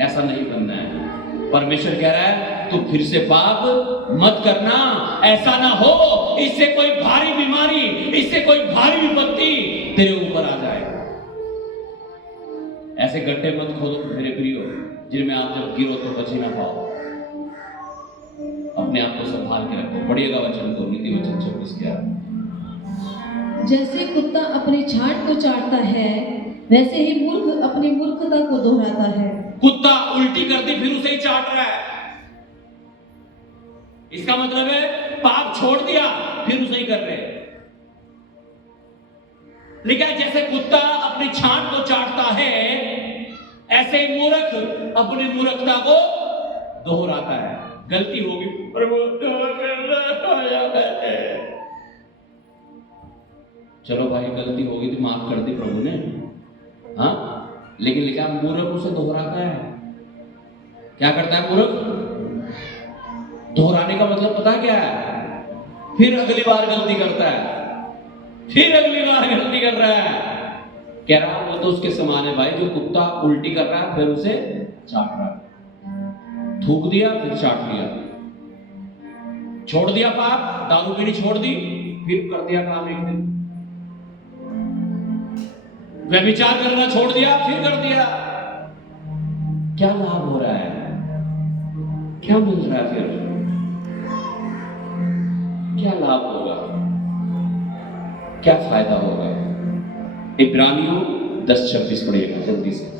ऐसा नहीं बनना है। परमेश्वर कह रहा है तू फिर से पाप मत करना, ऐसा ना हो इससे कोई भारी बीमारी, इससे कोई भारी विपत्ति तेरे ऊपर आ जाए। ऐसे गड्ढे मत खोदो मेरे प्रियो, जिनमें आप जब गिरो तो बच ही ना पाओ। अपने आप को संभाल के रखो। पढ़िएगा वचन को, नीति वचन 26:11। जैसे कुत्ता अपनी छांट को चाटता है, वैसे ही मूर्ख अपनी मूर्खता को दोहराता है। कुत्ता उल्टी करती फिर उसे ही चाट रहा है, इसका मतलब है पाप छोड़ दिया फिर उसे ही कर रहे हैं। लेकिन जैसे कुत्ता अपनी छांट को चाटता है, ऐसे ही मूर्ख अपनी मूर्खता को दोहराता है। गलती होगी, प्रभु चलो भाई गलती होगी तो माफ कर दी प्रभु ने, हाँ, लेकिन लिखा मूर्ख उसे दोहराता है। क्या करता है मूर्ख? दोहराने का मतलब पता क्या है? फिर अगली बार गलती करता है, फिर अगली बार गलती कर रहा है। कह रहा वो तो उसके समान है भाई, जो कुत्ता उल्टी कर रहा है फिर उसे चाट रहा है। थूक दिया फिर चाट लिया, छोड़ दिया पाप, दारू पीनी छोड़ दी, फिर कर दिया काम एक दिन, व्यभिचार करना छोड़ दिया फिर कर दिया। क्या लाभ हो रहा है? क्या मिल रहा है? फिर क्या लाभ होगा? क्या फायदा होगा? इब्रानियों 10:26 पढ़िएगा जल्दी से।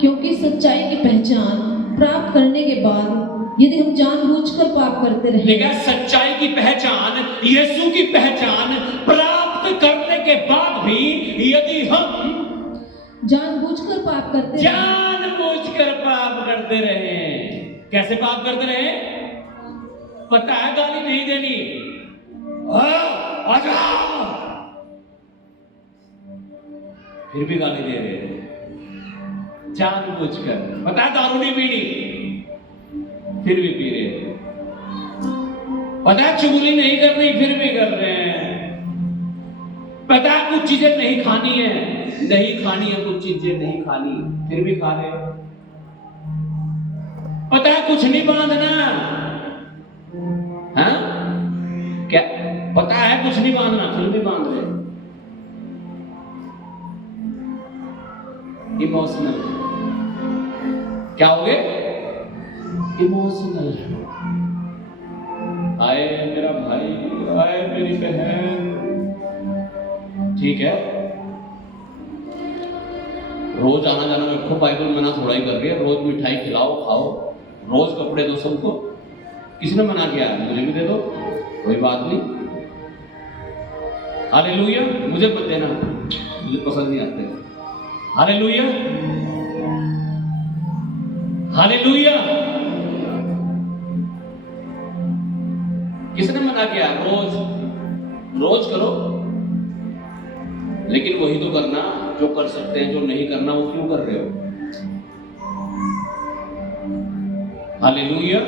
क्योंकि सच्चाई की पहचान प्राप्त करने के बाद यदि हम जानबूझकर पाप करते रहे, देखा, सच्चाई की पहचान, यीशु की पहचान प्राप्त करने के बाद भी यदि हम जानबूझकर पाप करते जानबूझकर पाप करते रहे। कैसे पाप करते रहे? पता है गाली नहीं देनी, आजा, फिर भी गाली दे रहे हैं। जानबूझकर पता है दारू नहीं पीनी, फिर भी पी रहे हैं। पता है चुगली नहीं करनी, फिर भी कर रहे हैं। पता है कुछ चीजें नहीं खानी है, कुछ चीजें नहीं खानी, फिर भी खा रहे हैं। पता है कुछ नहीं बांधना, हाँ, क्या पता है कुछ नहीं बांधना, फिर भी बांध रहे। इमोशनल, क्या हो गए? इमोशनल। आए मेरा भाई, आए मेरी बहन, ठीक है, रोज आना जाना रखो, बाइबल मना थोड़ा ही कर रही है। रोज मिठाई खिलाओ, खाओ, रोज कपड़े दो सबको। किसने मना किया? मुझे भी दे दो, कोई बात नहीं। हालेलुया। मुझे मत देना, मुझे पसंद नहीं आते। Hallelujah, hallelujah. किसने मना किया? रोज करो, लेकिन वही तो करना जो कर सकते हैं, जो नहीं करना वो क्यों कर रहे हो? हालेलुया।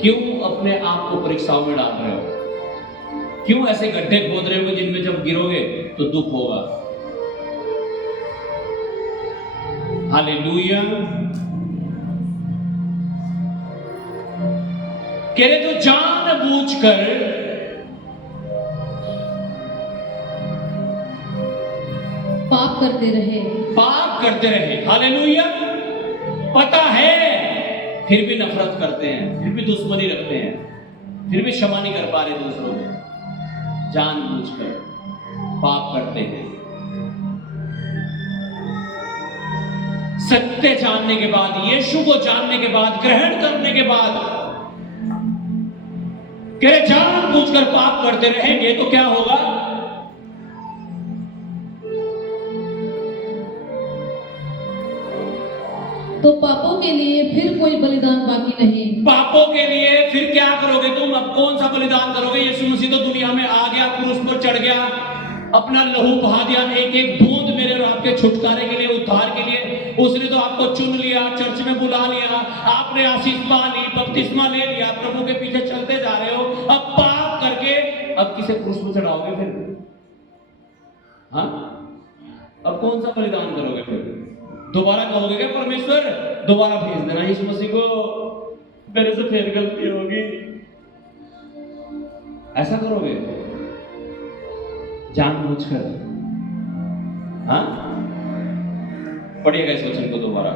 क्यों अपने आप को परीक्षाओं में डाल रहे हो? क्यों ऐसे गड्ढे खोद रहे हो जिनमें जब गिरोगे तो दुख होगा? हालेलुया। कह रहे तो जानबूझकर पाप करते रहे। हालेलुया। पता है फिर भी नफरत करते हैं, फिर भी दुश्मनी रखते हैं, फिर भी क्षमा नहीं कर पा रहे दूसरों को। जानबूझकर पाप करते हैं। सत्य जानने के बाद, यीशु को जानने के बाद, ग्रहण करने के बाद, कह जानबूझकर पाप करते रहेंगे तो क्या होगा? तो पापों के लिए फिर कोई बलिदान बाकी नहीं। पापों के लिए फिर क्या करोगे तुम? अब कौन सा बलिदान करोगे? यीशु मसीह तो दुनिया में आ गया, क्रूस पर चढ़ गया, अपना लहू बहा दिया, एक एक बूंद मेरे और आपके छुटकारे के लिए, उद्धार के लिए। उसने तो आपको चुन लिया, चर्च में बुला लिया, आपने आशीष पा ली, बपतिस्मा ले लिया, प्रभु के पीछे चलते जा रहे हो। अब पाप करके अब किसे क्रूस पर चढ़ाओगे फिर? हाँ, अब कौन सा बलिदान करोगे फिर? दोबारा कहोगे क्या परमेश्वर दोबारा भेज देना यीशु मसीह को, मेरे से फिर गलती होगी? ऐसा करोगे जानबूझकर? हाँ, पढ़िएगा इस वचन को दोबारा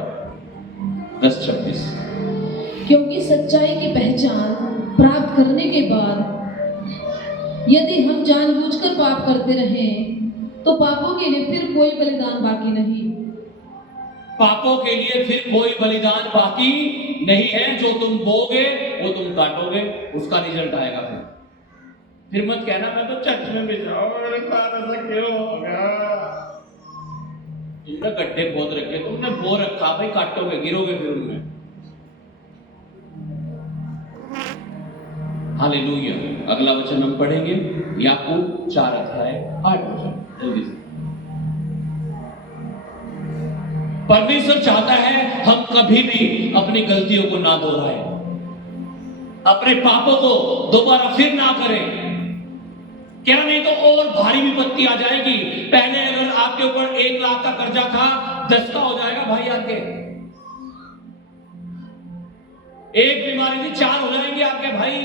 10:26। क्योंकि सच्चाई की पहचान प्राप्त करने के बाद यदि हम जानबूझकर पाप करते रहें तो पापों के लिए फिर कोई बलिदान बाकी नहीं। पापों के लिए फिर कोई बलिदान बाकी नहीं है। जो तुम बोगे वो तुम काटोगे, उसका रिजल्ट आएगा फिर। फिर मत कहना मैं तो चर्च में भी जाऊं, मेरे साथ ऐसा क्यों हो गया। तुमने गड्ढे खोद रखे, तुमने बो रखा, भाई काटोगे, गिरोगे फिर उनमें। हालेलुया। अगला वचन हम पढ़ेंगे याकूब 4:8 जल्दी से। परमेश्वर चाहता है हम कभी भी अपनी गलतियों को ना दोहराएं, अपने पापों को दोबारा फिर ना करें। क्या नहीं तो और भारी विपत्ति आ जाएगी। पहले अगर आपके ऊपर 1 लाख का कर्जा था, 10 का हो जाएगा भाई आपके। एक बीमारी थी, 4 हो जाएंगे आपके भाई।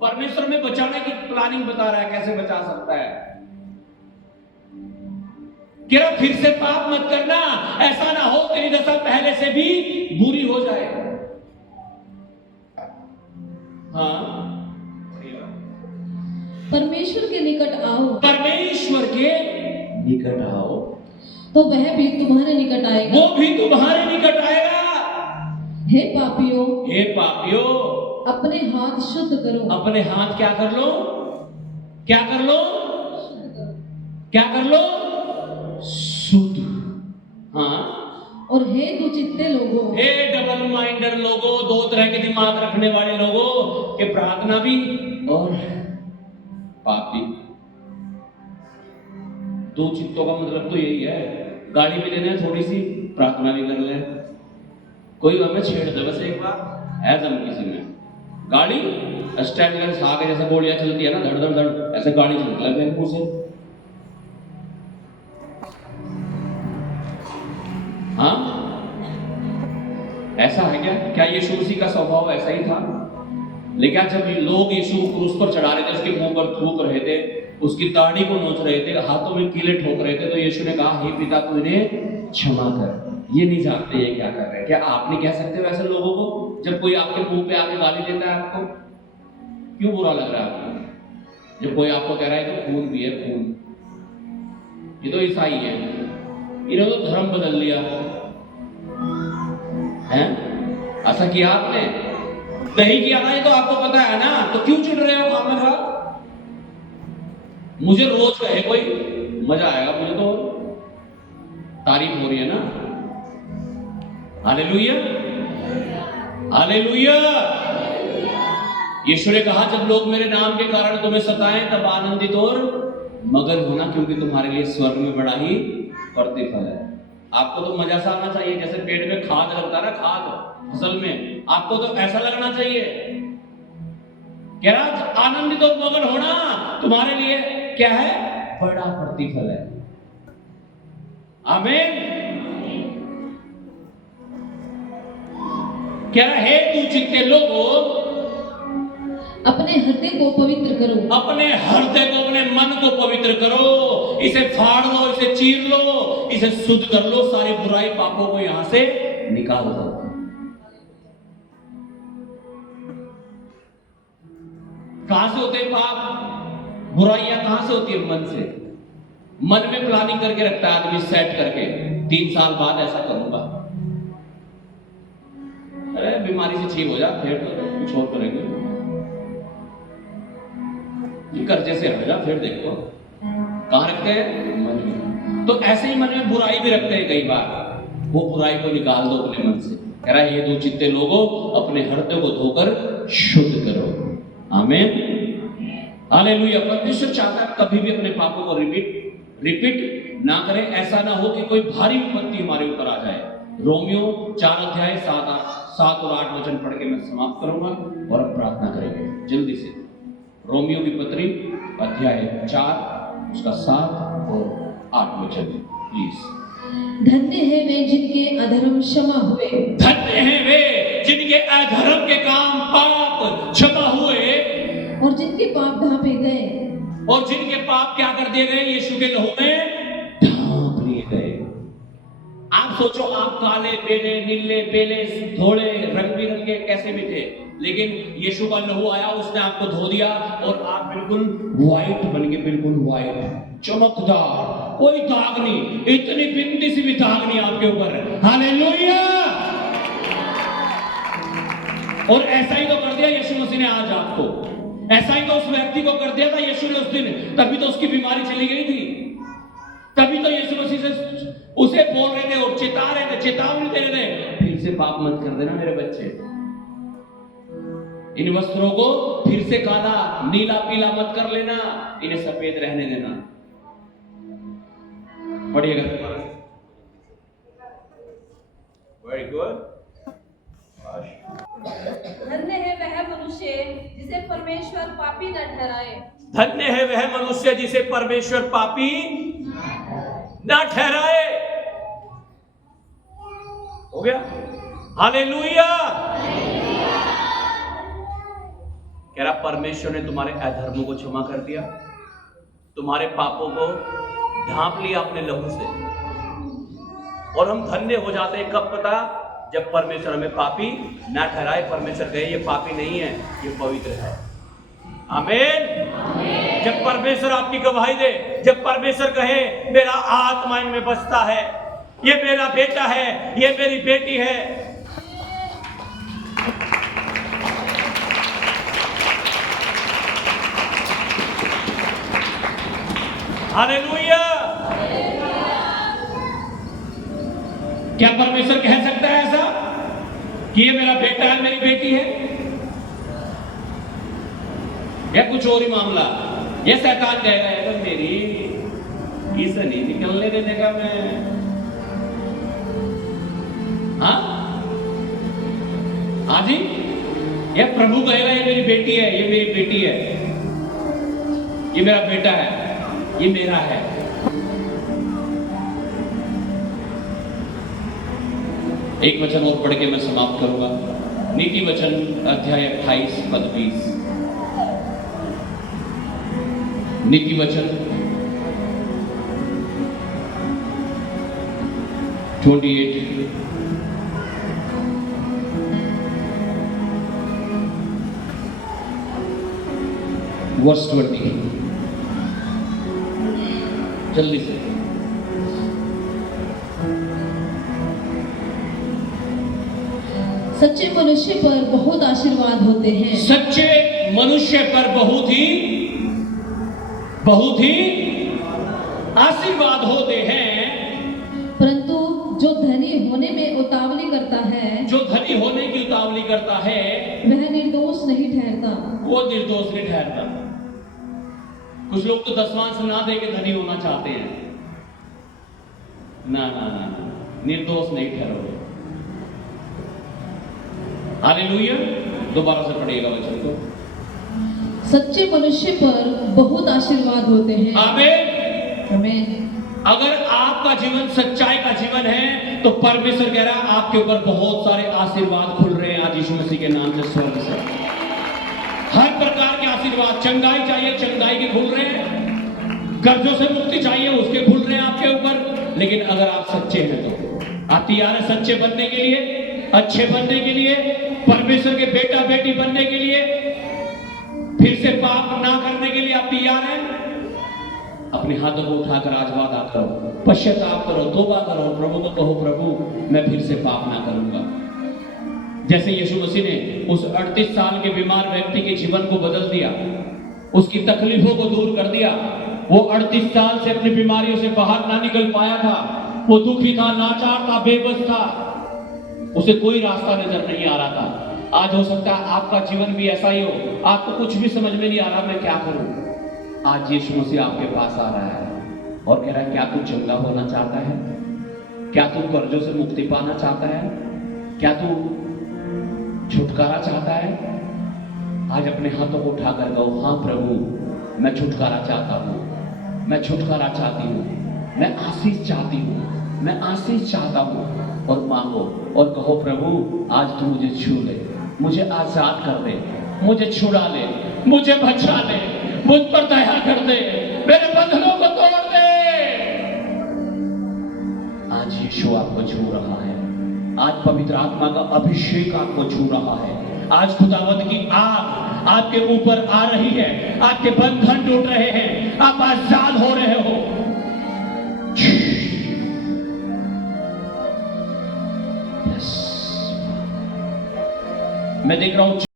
परमेश्वर में बचाने की प्लानिंग बता रहा है, कैसे बचा सकता है। क्या फिर से पाप मत करना, ऐसा ना हो तेरी दशा पहले से भी बुरी हो जाए। हाँ, परमेश्वर के निकट आओ, परमेश्वर के निकट आओ तो वह भी तुम्हारे निकट आएगा। वो भी तुम्हारे निकट आएगा। हे पापियों, हे पापियों, अपने हाथ शुद्ध करो। अपने हाथ क्या कर लो? क्या कर लो? क्या कर लो? शुद्ध। हाँ, और हे दुचित्ते लोगों, हे डबल माइंडेड लोगों, 2 तरह के दिमाग रखने वाले लोगों, के प्रार्थना भी और पाप भी। 2 चित्तों का मतलब तो यही है, गाड़ी भी लेने थोड़ी सी, प्रार्थना भी कर ले। कोई हमें छेड़ दे बस एक बार, है दम किसी में, गाड़ी स्टैंड में आगे जैसे गोलियां चलती है ना, धड़ धड़ धड़, ऐसे गाड़ी चलती है मुंह से। हाँ, ऐसा है क्या? क्या यीशु मसीह का स्वभाव ऐसा ही था? लेकिन जब लोग यीशु को क्रूस पर चढ़ा रहे थे, उसके मुंह पर थूक रहे थे, उसकी दाढ़ी को नोच रहे थे, हाथों में कीले ठोक रहे थे, तो यीशु ने कहा, हे पिता तू इन्हें क्षमा कर, ये नहीं जानते ये क्या कर रहे हैं। क्या आप नहीं कह सकते वैसे लोगों को? जब कोई आपके मुंह पे आके गाली देता है, आपको क्यों बुरा लग रहा है आपको? जब कोई आपको कह रहा है तो खून भी है, खून, ये तो ईसाई है, इन्होंने तो धर्म बदल लिया है। ऐसा किया आपने नहीं किया ना, ये तो आपको पता है ना, तो क्यों चिढ़ रहे हो? खामखा मुझे रोज कहे कोई, मजा आएगा मुझे, तो तारीफ हो रही है ना। Hallelujah, hallelujah. यीशु ने कहा, जब लोग मेरे नाम के कारण तुम्हें सताएं तब आनंदित और मगन होना, क्योंकि तुम्हारे लिए स्वर्ग में बड़ा ही प्रतिफल है। आपको तो मजा सा आना चाहिए, जैसे पेट में खाद लगता है ना, खाद फसल में, आपको तो ऐसा लगना चाहिए। कह रहा आनंदित और मगन होना तुम्हारे लिए क्या है? बड़ा प्रतिफल है। आमीन। कह रहा हे दुचित्ते लोगों, अपने हृदय को पवित्र करो, अपने हृदय को, अपने मन को पवित्र करो, इसे फाड़ लो, इसे चीर लो, इसे शुद्ध कर लो, सारी बुराई पापों को यहां से निकाल दो। कहां से होते हैं पाप, बुराइयां कहां से होती है? मन से। मन में प्लानिंग करके रखता है आदमी, सेट करके 3 साल बाद ऐसा करूंगा, अरे बीमारी से ठीक हो जा, फिर तो कुछ और करेंगे, कर्जे से हट जा, फिर देखो। कहां रखते हैं? मन में। तो ऐसे ही मन में बुराई भी रखते हैं कई बार, वो बुराई को निकाल दो अपने मन से। कह रहा है ये दुचित्ते लोगों, अपने हृदय को धोकर शुद्ध करो। आमीन, हालेलुया। परमेश्वर चाहता है कभी भी अपने पापों को रिपीट ना करें। ऐसा ना हो कि कोई भारी विपत्ति हमारे ऊपर आ जाए। रोमियो 4:7 और 8 वचन पढ़ के मैं समाप्त करूंगा और अब प्रार्थना करेंगे जल्दी से। रोमियो की पत्री अध्याय 4 उसका 7 और 8 वचन प्लीज। धन्य है वे जिनके अधर्म क्षमा हुए, धन्य है वे जिनके अधर्म के काम पाप क्षमा हुए, और जिनके पाप ढांपे गए, और जिनके पाप क्या कर दिए गए? यीशु के लहू में ढांप लिए गए। आप सोचो, आप काले पेले, नीले पेले, थोड़े रंग बिरंगे कैसे भी थे, लेकिन यीशु का लहू आया, उसने आपको धो दिया और आप बिल्कुल व्हाइट बन गए, बिल्कुल व्हाइट, चमकदार, कोई दाग नहीं, इतनी बिंदी सी भी दाग नहीं आपके ऊपर। हालेलुया। और ऐसा ही तो कर दिया यीशु मसीह ने आज आपको। ऐसा ही तो उस व्यक्ति को कर दिया था यीशु ने उस दिन, तभी तो उसकी बीमारी चली गई थी। तभी तो यीशु मसीह से उसे बोल रहे थे और चिता रहे थे, चेतावनी दे रहे थे, फिर से पाप मत कर देना मेरे बच्चे। इन वस्त्रों को फिर से काला नीला पीला मत कर लेना, इन्हें सफेद रहने देना। पढ़िएगा। Very good. धन्य है वह मनुष्य जिसे परमेश्वर पापी न ठहराए। धन्य है वह मनुष्य जिसे परमेश्वर पापी ना ठहराए। हो गया? हालेलुया। कह रहा परमेश्वर ने तुम्हारे अधर्मों को क्षमा कर दिया, तुम्हारे पापों को ढांप लिया अपने लहू से। और हम धन्य हो जाते हैं कब पता? जब परमेश्वर हमें पापी ना ठहराए। परमेश्वर कहे ये पापी नहीं है, ये पवित्र है। आमीन। जब परमेश्वर आपकी गवाही दे, जब परमेश्वर कहे मेरा आत्मा इनमें बसता है, ये मेरा बेटा है, ये मेरी बेटी है। हालेलुया। क्या परमेश्वर कह सकता है ऐसा कि ये मेरा बेटा है, मेरी बेटी है? या कुछ और ही मामला? ये शैतान कह रहा है तो मेरी इसे नहीं निकलने देने का मैं। हाँ हाँ जी, ये प्रभु कहेगा ये मेरी बेटी है, ये मेरी बेटी है, ये मेरा बेटा है, ये मेरा है। एक वचन और पढ़ के मैं समाप्त करूंगा। नीति वचन अध्याय 28 पद 20। नीति वचन 28 वर्स 20। जल्दी से। सच्चे मनुष्य पर बहुत आशीर्वाद होते हैं। सच्चे मनुष्य पर बहुत ही आशीर्वाद होते हैं। परंतु जो धनी होने में उतावली करता है, जो धनी होने की उतावली करता है, वह निर्दोष नहीं ठहरता। वो निर्दोष नहीं ठहरता। कुछ लोग तो दसवांश ना दे के धनी होना चाहते हैं। ना ना ना, निर्दोष नहीं ठहरोगे। हालेलुया। दोबारा से पढ़िएगा वचन को। सच्चे मनुष्य पर बहुत आशीर्वाद होते हैं। आमीन। आमीन। अगर आपका जीवन सच्चाई का जीवन है तो परमेश्वर कह रहा है आपके ऊपर बहुत सारे आशीर्वाद खुल रहे हैं आज यीशु मसीह के नाम से स्वर्ग से। हर प्रकार के आशीर्वाद, चंगाई चाहिए चंगाई के खुल रहे हैं, कर्जों से मुक्ति चाहिए उसके खुल रहे हैं आपके ऊपर। लेकिन अगर आप सच्चे हैं तो आप तैयार हैं सच्चे बनने के लिए, अच्छे बनने के लिए, परमेश्वर के बेटा बेटी बनने के लिए, फिर से पाप ना करने के लिए आप तैयार हैं? अपने हाथों को उठाकर आज वादा करो, पश्चाताप करो, तौबा करो, प्रभु को कहो प्रभु मैं फिर से पाप ना करूंगा। जैसे यीशु मसीह ने उस 38 साल के बीमार व्यक्ति के जीवन को बदल दिया, उसकी तकलीफों को दूर कर दिया। वो 38 साल से अपनी बीमारियों से बाहर ना निकल पाया था, वो दुखी था, लाचार था, बेबस था, उसे कोई रास्ता नजर नहीं आ रहा था। आज हो सकता है आपका जीवन भी ऐसा ही हो, आपको कुछ भी समझ में नहीं आ रहा मैं क्या करूं। आज यीशु मसीह आपके पास आ रहा है और कह रहा है क्या तू चंगा होना चाहता है? क्या तू कर्जों से मुक्ति पाना चाहता है? क्या तू छुटकारा चाहता है? आज अपने हाथों को उठाकर कहो हाँ प्रभु मैं छुटकारा चाहता हूँ, मैं छुटकारा चाहती हूँ, मैं आशीष चाहती हूँ, मैं आशीष चाहता हूँ। और मांगो और कहो प्रभु आज तू मुझे छू ले, मुझे आजाद कर दे, मुझे छुड़ा ले, मुझे बचा ले, मुझ पर दया कर दे, मेरे बंधनों को तोड़ दे। आज यीशु आपको छू रहा है, आज पवित्र आत्मा का अभिषेक आपको छू रहा है। आज खुदावंद की आग आपके ऊपर आ रही है, आपके बंधन टूट रहे हैं, आप आजाद हो रहे हो। मैं देख रहा हूं